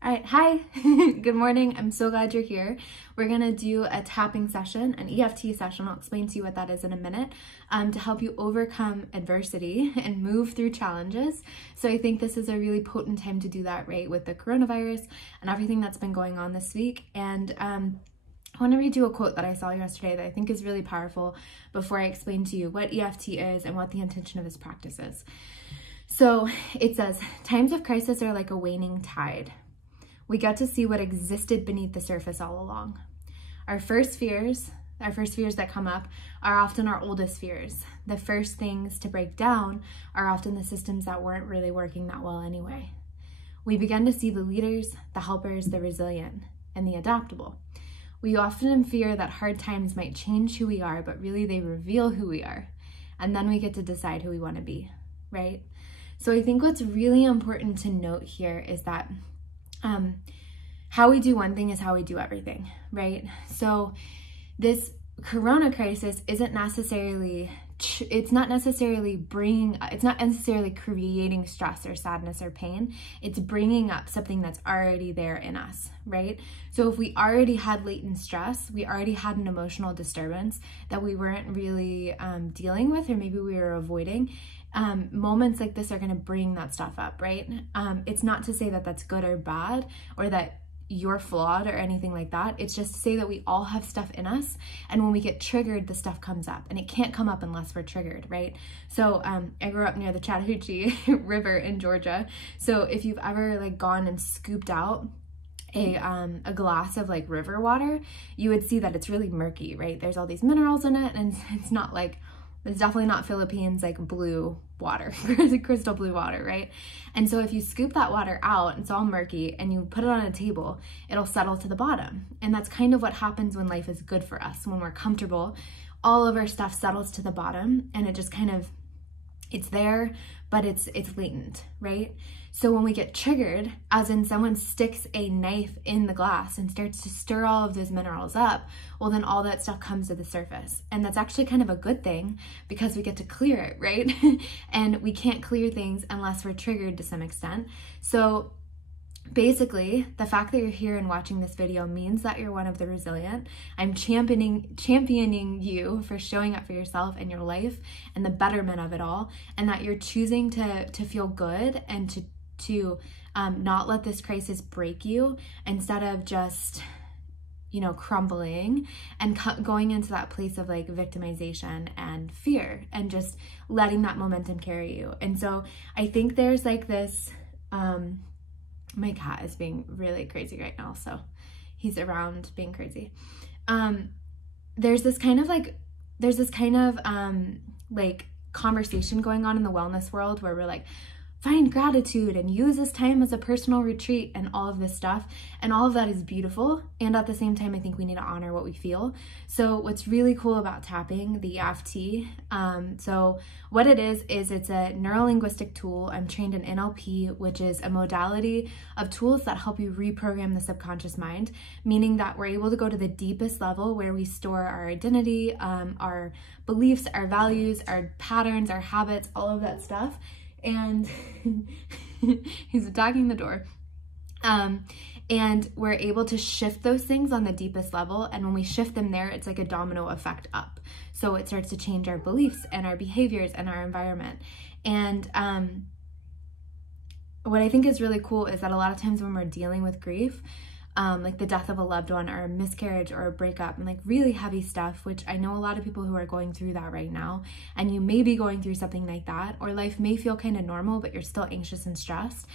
All right, hi, good morning. I'm so glad you're here. We're gonna do a tapping session, an EFT session. I'll explain to you what that is in a minute, to help you overcome adversity and move through challenges. So I think this is a really potent time to do that, right, with the coronavirus and everything that's been going on this week. And I want to read you a quote that I saw yesterday that I think is really powerful before I explain to you what EFT is and what the intention of this practice is. So it says, times of crisis are like a waning tide. We get to see what existed beneath the surface all along. Our first fears that come up are often our oldest fears. The first things to break down are often the systems that weren't really working that well anyway. We begin to see the leaders, the helpers, the resilient, and the adaptable. We often fear that hard times might change who we are, but really they reveal who we are. And then we get to decide who we want to be, right? So I think what's really important to note here is that how we do one thing is how we do everything, right? So this corona crisis isn't necessarily, it's not necessarily creating stress or sadness or pain. It's bringing up something that's already there in us, right? So if we already had latent stress, we already had an emotional disturbance that we weren't really dealing with, or maybe we were avoiding, moments like this are going to bring that stuff up, right? It's not to say that that's good or bad, or that you're flawed or anything like that. It's just to say that we all have stuff in us, and when we get triggered, the stuff comes up, and it can't come up unless we're triggered, right? So I grew up near the Chattahoochee River in Georgia. So if you've ever like gone and scooped out a glass of like river water, you would see that it's really murky, right? There's all these minerals in it, and it's not like, it's definitely not Philippines like blue water, crystal blue water, right? And so if you scoop that water out, it's all murky, and you put it on a table, it'll settle to the bottom. And that's kind of what happens when life is good for us. When we're comfortable, all of our stuff settles to the bottom, and it just kind of, it's there, but it's latent, right? So when we get triggered, as in someone sticks a knife in the glass and starts to stir all of those minerals up, well, then all that stuff comes to the surface. And that's actually kind of a good thing, because we get to clear it, right? And we can't clear things unless we're triggered to some extent. So basically, the fact that you're here and watching this video means that you're one of the resilient. I'm championing you for showing up for yourself and your life and the betterment of it all, and that you're choosing to feel good and to not let this crisis break you, instead of just, you know, crumbling and going into that place of like victimization and fear, and just letting that momentum carry you. And so I think there's like this, my cat is being really crazy right now, so he's around being crazy. There's this kind of like conversation going on in the wellness world where we're like, find gratitude and use this time as a personal retreat and all of this stuff. And all of that is beautiful. And at the same time, I think we need to honor what we feel. So what's really cool about tapping, the EFT, so what it is it's a neuro-linguistic tool. I'm trained in NLP, which is a modality of tools that help you reprogram the subconscious mind, meaning that we're able to go to the deepest level where we store our identity, our beliefs, our values, our patterns, our habits, all of that stuff. And he's attacking the door. And we're able to shift those things on the deepest level. And when we shift them there, it's like a domino effect up. So it starts to change our beliefs and our behaviors and our environment. And what I think is really cool is that a lot of times when we're dealing with grief, like the death of a loved one or a miscarriage or a breakup and like really heavy stuff, which I know a lot of people who are going through that right now, and you may be going through something like that, or life may feel kind of normal, but you're still anxious and stressed.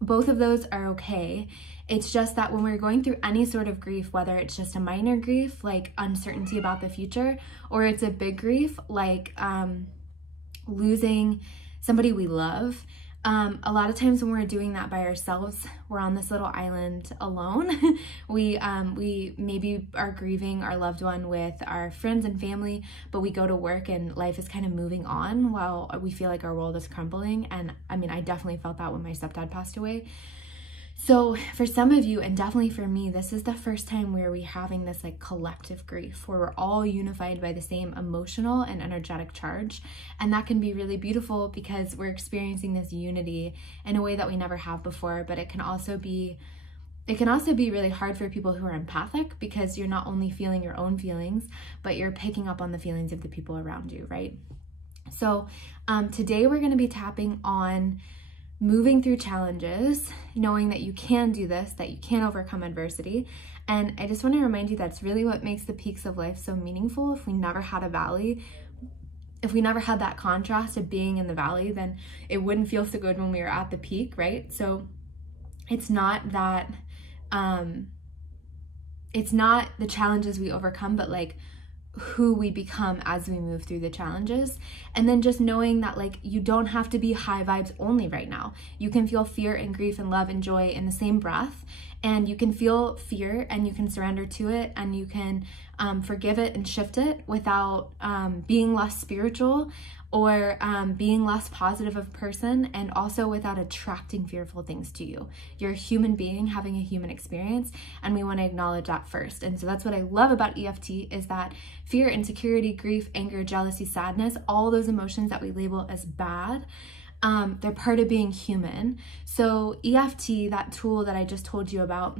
Both of those are okay. It's just that when we're going through any sort of grief, whether it's just a minor grief, like uncertainty about the future, or it's a big grief, like losing somebody we love, a lot of times when we're doing that by ourselves, we're on this little island alone. We maybe are grieving our loved one with our friends and family, but we go to work and life is kind of moving on while we feel like our world is crumbling. And I mean, I definitely felt that when my stepdad passed away. So for some of you, and definitely for me, this is the first time where we're having this like collective grief where we're all unified by the same emotional and energetic charge. And that can be really beautiful because we're experiencing this unity in a way that we never have before, but it can also be It can also be really hard for people who are empathic, because you're not only feeling your own feelings, but you're picking up on the feelings of the people around you, right? So today we're going to be tapping on moving through challenges, knowing that you can do this, that you can overcome adversity. And I just want to remind you that's really what makes the peaks of life so meaningful. If we never had a valley, if we never had that contrast of being in the valley, then it wouldn't feel so good when we were at the peak, right? So it's not that, it's not the challenges we overcome, but like who we become as we move through the challenges. And then just knowing that like you don't have to be high vibes only right now. You can feel fear and grief and love and joy in the same breath, and you can feel fear and you can surrender to it, and you can forgive it and shift it without being less spiritual or being less positive of a person, and also without attracting fearful things to you. You're a human being having a human experience, and we want to acknowledge that first. And so that's what I love about EFT, is that fear, insecurity, grief, anger, jealousy, sadness, all those emotions that we label as bad, they're part of being human. So EFT, that tool that I just told you about,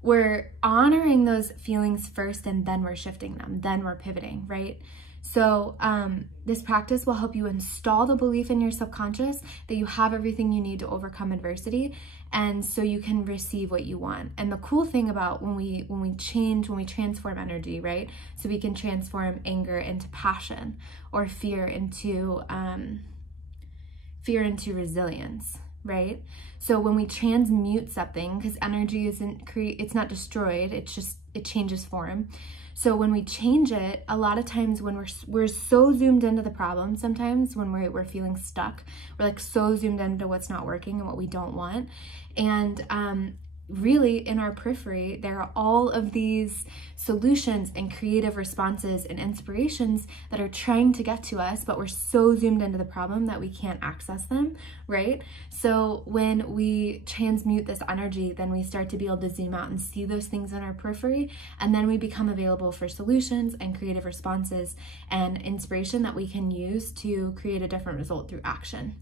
we're honoring those feelings first, and then we're shifting them, then we're pivoting, right? So this practice will help you install the belief in your subconscious that you have everything you need to overcome adversity, and so you can receive what you want. And the cool thing about when we transform energy, right? So we can transform anger into passion, or fear into resilience, right? So when we transmute something, because energy it's not destroyed, it changes form. So when we change it, a lot of times when we're so zoomed into the problem, sometimes when we're feeling stuck, we're like so zoomed into what's not working and what we don't want. And really in our periphery, there are all of these solutions and creative responses and inspirations that are trying to get to us, but we're so zoomed into the problem that we can't access them, right? So when we transmute this energy, then we start to be able to zoom out and see those things in our periphery, and then we become available for solutions and creative responses and inspiration that we can use to create a different result through action.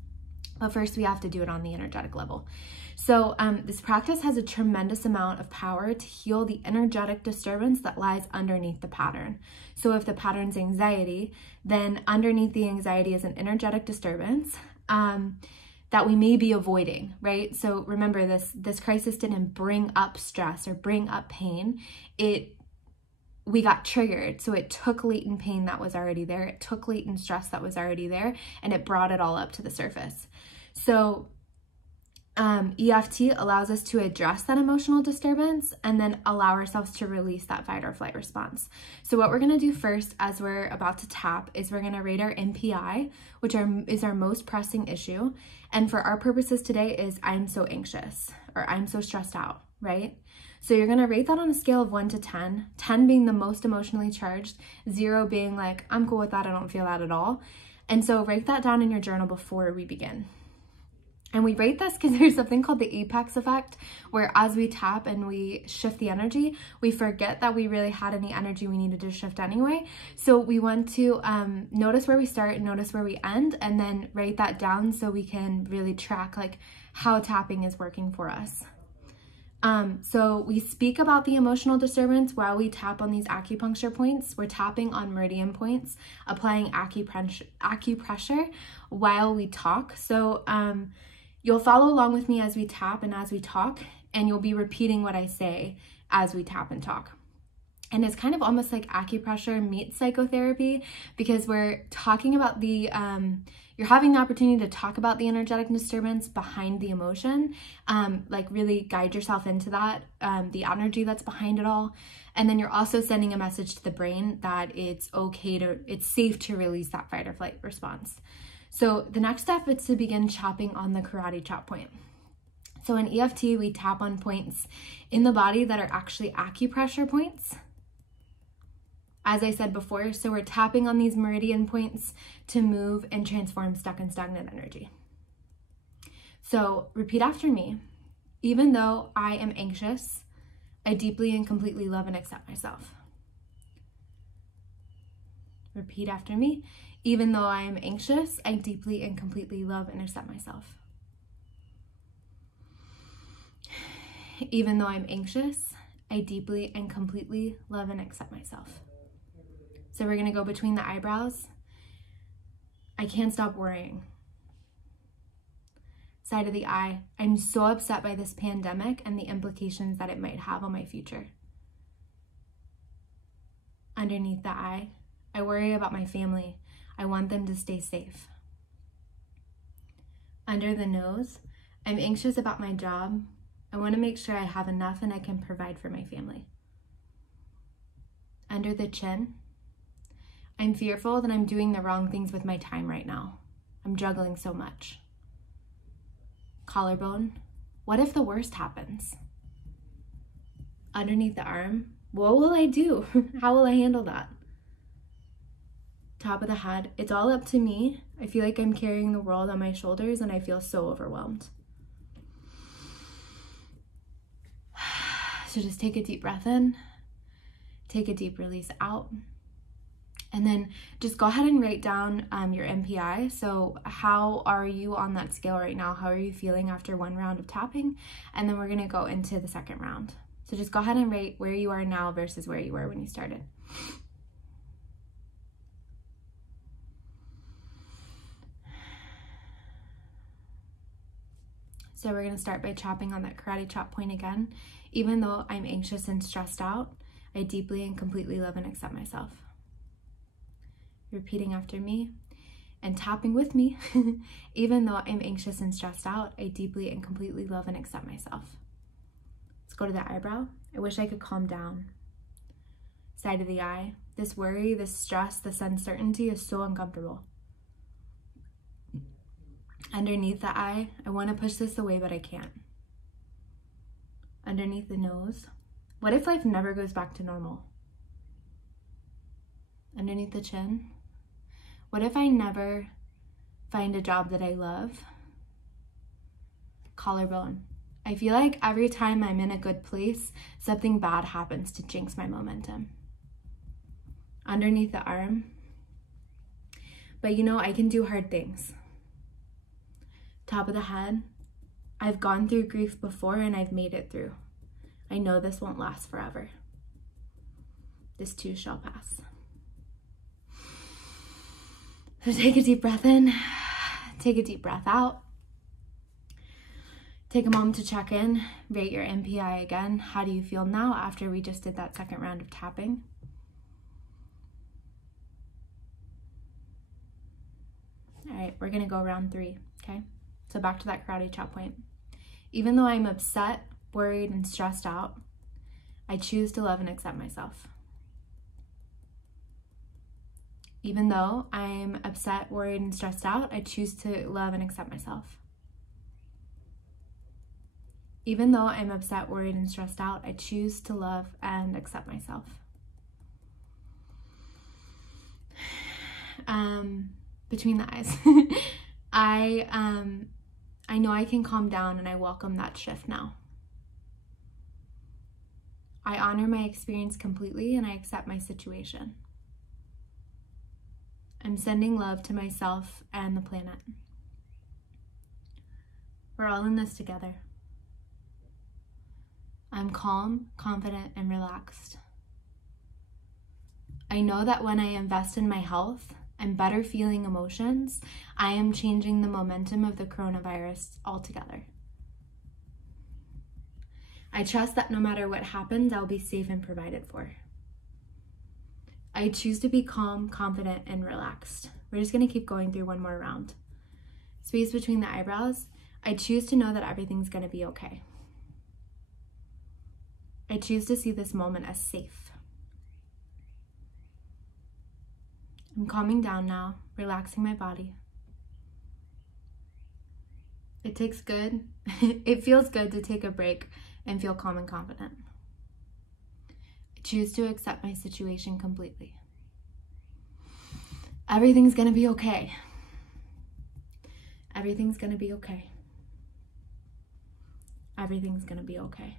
But first we have to do it on the energetic level. So this practice has a tremendous amount of power to heal the energetic disturbance that lies underneath the pattern. So if the pattern's anxiety, then underneath the anxiety is an energetic disturbance that we may be avoiding, right? So remember, this crisis didn't bring up stress or bring up pain. We got triggered, so it took latent pain that was already there, it took latent stress that was already there, and it brought it all up to the surface. So EFT allows us to address that emotional disturbance and then allow ourselves to release that fight or flight response. So what we're going to do first, as we're about to tap, is we're going to rate our MPI, which is our most pressing issue. And for our purposes today is I'm so anxious, or I'm so stressed out, right? So you're going to rate that on a scale of 1 to 10, 10 being the most emotionally charged, 0 being like, I'm cool with that, I don't feel that at all. And so write that down in your journal before we begin. And we rate this because there's something called the apex effect, where as we tap and we shift the energy, we forget that we really had any energy we needed to shift anyway. So we want to notice where we start and notice where we end, and then write that down so we can really track like how tapping is working for us. So we speak about the emotional disturbance while we tap on these acupuncture points. We're tapping on meridian points, applying acupressure while we talk. So you'll follow along with me as we tap and as we talk, and you'll be repeating what I say as we tap and talk. And it's kind of almost like acupressure meets psychotherapy, because we're talking about the, you're having the opportunity to talk about the energetic disturbance behind the emotion, like really guide yourself into that, the energy that's behind it all. And then you're also sending a message to the brain that it's safe to release that fight or flight response. So the next step is to begin chopping on the karate chop point. So in EFT, we tap on points in the body that are actually acupressure points, as I said before. So we're tapping on these meridian points to move and transform stuck and stagnant energy. So repeat after me. Even though I am anxious, I deeply and completely love and accept myself. Repeat after me. Even though I am anxious, I deeply and completely love and accept myself. Even though I'm anxious, I deeply and completely love and accept myself. So we're gonna go between the eyebrows. I can't stop worrying. Side of the eye, I'm so upset by this pandemic and the implications that it might have on my future. Underneath the eye, I worry about my family. I want them to stay safe. Under the nose, I'm anxious about my job. I want to make sure I have enough and I can provide for my family. Under the chin, I'm fearful that I'm doing the wrong things with my time right now. I'm juggling so much. Collarbone, what if the worst happens? Underneath the arm, what will I do? How will I handle that? Top of the head, it's all up to me. I feel like I'm carrying the world on my shoulders and I feel so overwhelmed. So just take a deep breath in, take a deep release out, and then just go ahead and write down your MPI. So how are you on that scale right now? How are you feeling after one round of tapping? And then we're gonna go into the second round. So just go ahead and rate where you are now versus where you were when you started. So we're gonna start by chopping on that karate chop point again. Even though I'm anxious and stressed out, I deeply and completely love and accept myself. Repeating after me and tapping with me. Even though I'm anxious and stressed out, I deeply and completely love and accept myself. Let's go to the eyebrow. I wish I could calm down. Side of the eye. This worry, this stress, this uncertainty is so uncomfortable. Underneath the eye, I want to push this away, but I can't. Underneath the nose, what if life never goes back to normal? Underneath the chin, what if I never find a job that I love? Collarbone, I feel like every time I'm in a good place, something bad happens to jinx my momentum. Underneath the arm, but you know, I can do hard things. Top of the head, I've gone through grief before and I've made it through. I know this won't last forever. This too shall pass. So take a deep breath in, take a deep breath out. Take a moment to check in, rate your MPI again. How do you feel now after we just did that second round of tapping? All right, we're gonna go round 3, okay? So back to that karate chop point. Even though I'm upset, worried, and stressed out, I choose to love and accept myself. Even though I'm upset, worried, and stressed out, I choose to love and accept myself. Even though I'm upset, worried, and stressed out, I choose to love and accept myself. Between the eyes. I know I can calm down and I welcome that shift now. I honor my experience completely and I accept my situation. I'm sending love to myself and the planet. We're all in this together. I'm calm, confident, and relaxed. I know that when I invest in my health and better feeling emotions, I am changing the momentum of the coronavirus altogether. I trust that no matter what happens, I'll be safe and provided for. I choose to be calm, confident, and relaxed. We're just gonna keep going through one more round. Space between the eyebrows. I choose to know that everything's gonna be okay. I choose to see this moment as safe. I'm calming down now, relaxing my body. It feels good to take a break and feel calm and confident. I choose to accept my situation completely. Everything's gonna be okay. Everything's gonna be okay. Everything's gonna be okay.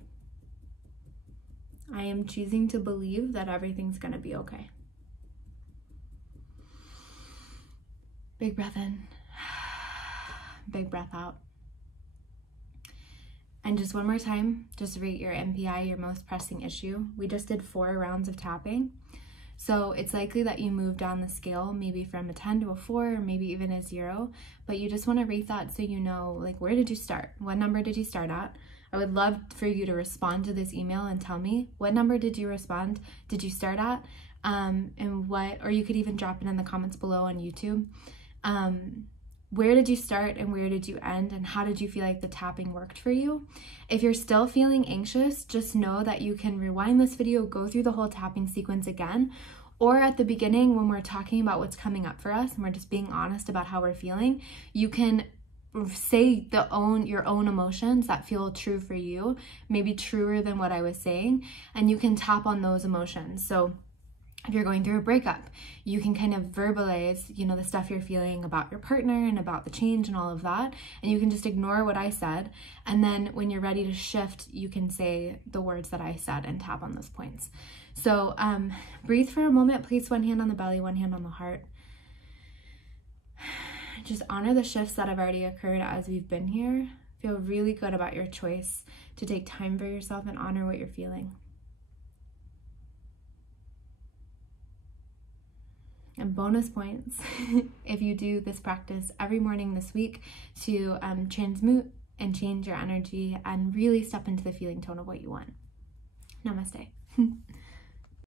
I am choosing to believe that everything's gonna be okay. Big breath in, big breath out. And just one more time, just rate your MPI, your most pressing issue. We just did 4 rounds of tapping. So it's likely that you move down the scale, maybe from a 10 to a 4, or maybe even a 0, but you just want to rate that so you know, like, where did you start? What number did you start at? I would love for you to respond to this email and tell me, what number did you start at? And what, or you could even drop it in the comments below on YouTube. Where did you start and where did you end, and how did you feel like the tapping worked for you? If you're still feeling anxious, just know that you can rewind this video, go through the whole tapping sequence again, or at the beginning when we're talking about what's coming up for us and we're just being honest about how we're feeling, you can say your own emotions that feel true for you, maybe truer than what I was saying, and you can tap on those emotions. So if you're going through a breakup, you can kind of verbalize, you know, the stuff you're feeling about your partner and about the change and all of that. And you can just ignore what I said. And then when you're ready to shift, you can say the words that I said and tap on those points. So breathe for a moment. Place one hand on the belly, one hand on the heart. Just honor the shifts that have already occurred as we've been here. Feel really good about your choice to take time for yourself and honor what you're feeling. And bonus points if you do this practice every morning this week to transmute and change your energy and really step into the feeling tone of what you want. Namaste.